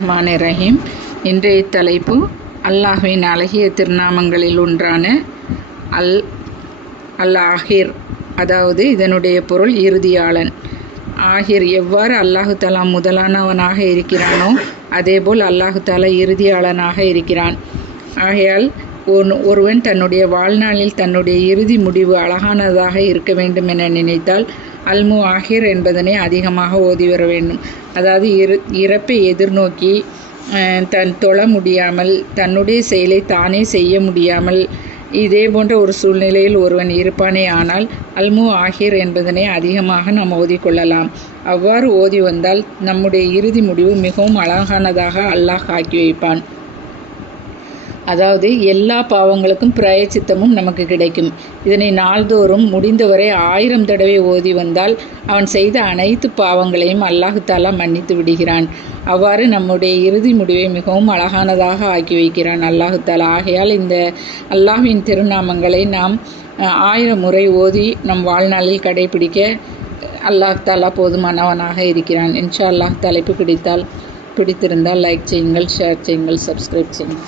ரஹ்மான் ரஹீம். இன்றைய தலைப்பு அல்லாஹின் அழகிய திருநாமங்களில் ஒன்றான அல் அல் ஆஹிர் அதாவது இதனுடைய பொருள் இறுதியாளன். ஆஹிர் எவ்வாறு அல்லாஹு தலா முதலானவனாக இருக்கிறானோ அதேபோல் அல்லாஹு தாலா இறுதியாளனாக இருக்கிறான். ஆகையால் ஒன் ஒருவன் தன்னுடைய வாழ்நாளில் தன்னுடைய இறுதி முடிவு அழகானதாக இருக்க வேண்டும் என நினைத்தால் அல்மு ஆஹிர் என்பதனை அதிகமாக ஓதி வர வேண்டும். அதாவது இரு இறப்பை எதிர்நோக்கி தன் தொழ முடியாமல் தன்னுடைய செயலை தானே செய்ய முடியாமல் இதே போன்ற ஒரு சூழ்நிலையில் ஒருவன் இருப்பானே ஆனால் அல்மு ஆஹிர் என்பதனை அதிகமாக நாம் ஓதிக்கொள்ளலாம். அவ்வாறு ஓதி வந்தால் நம்முடைய இறுதி முடிவு மிகவும் அழகானதாக அல்லாஹ் ஆக்கி வைப்பான். அதாவது எல்லா பாவங்களுக்கும் பிராயச்சித்தமும் நமக்கு கிடைக்கும். இதனை நாள்தோறும் முடிந்தவரை ஆயிரம் தடவை ஓதி வந்தால் அவன் செய்த அனைத்து பாவங்களையும் அல்லாஹு தாலா மன்னித்து விடுகிறான். அவ்வாறு நம்முடைய இறுதி முடிவை மிகவும் அழகானதாக ஆக்கி வைக்கிறான் அல்லாஹுத்தாலா. ஆகையால் இந்த அல்லாஹின் திருநாமங்களை நாம் ஆயிரம் முறை ஓதி நம் வாழ்நாளில் கடைபிடிக்க அல்லாஹ் தாலா போதுமானவனாக இருக்கிறான். இன்ஷா அல்லாஹ் தலைப்பு பிடித்தால் பிடித்திருந்தால் லைக் செய்யுங்கள் ஷேர் செய்யுங்கள் சப்ஸ்கிரைப் செய்யுங்கள்.